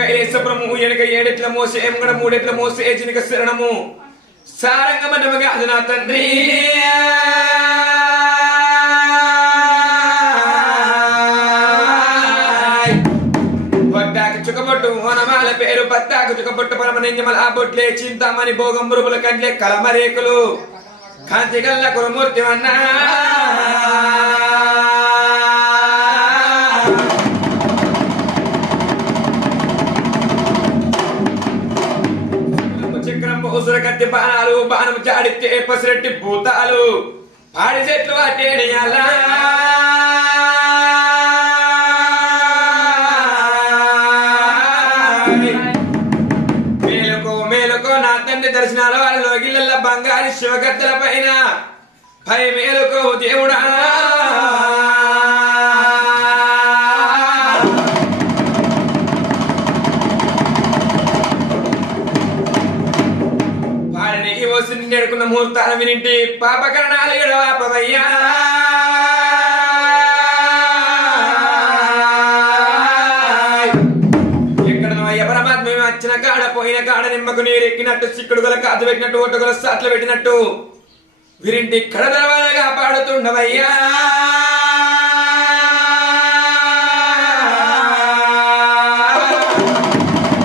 కైలేసపురము ఎనక ఏడెట్ల మోసే ఎంగడ మూడెట్ల మోసే చినిక శరణము సారంగమనమగా అది నా తండ్రి పట్టాకు చుకబొట్టు వనమాల పేరు పట్టాకు చుకబొట్టు పరమనింజమల ఆ బొట్లే చింతామణి భోగం మురుగుల కండ్లే కలమరేకులు కాంతిగల్ల కురుమూర్తి అన్నా ఉసురకత్తి బాణాలు బాణం జాడితే పసిరెట్టి భూతాలు పాడి చెట్లు అటేడియాలా మేలుకో మేలుకో నా తండ్రి దర్శనాల వాళ్ళలో గిళ్ళ బంగారు శివగద్దల పైన పై మేలుకో దేవుడా నేర్కొన్న ముహూర్తాల వినింటి పాపకరణాలు ఎడవాపవయ్యా ఎక్కడనో అయ్య పరమాత్మ వచ్చిన కాడ పోయిన కాడ నిమ్మకు నీరు ఎక్కినట్టు చిక్కుడు గల కాదు పెట్టినట్టు ఒట్టుగల సాట్లు పెట్టినట్టు విరింటి కడదరవాలుగా పాడుతుండవయ్యా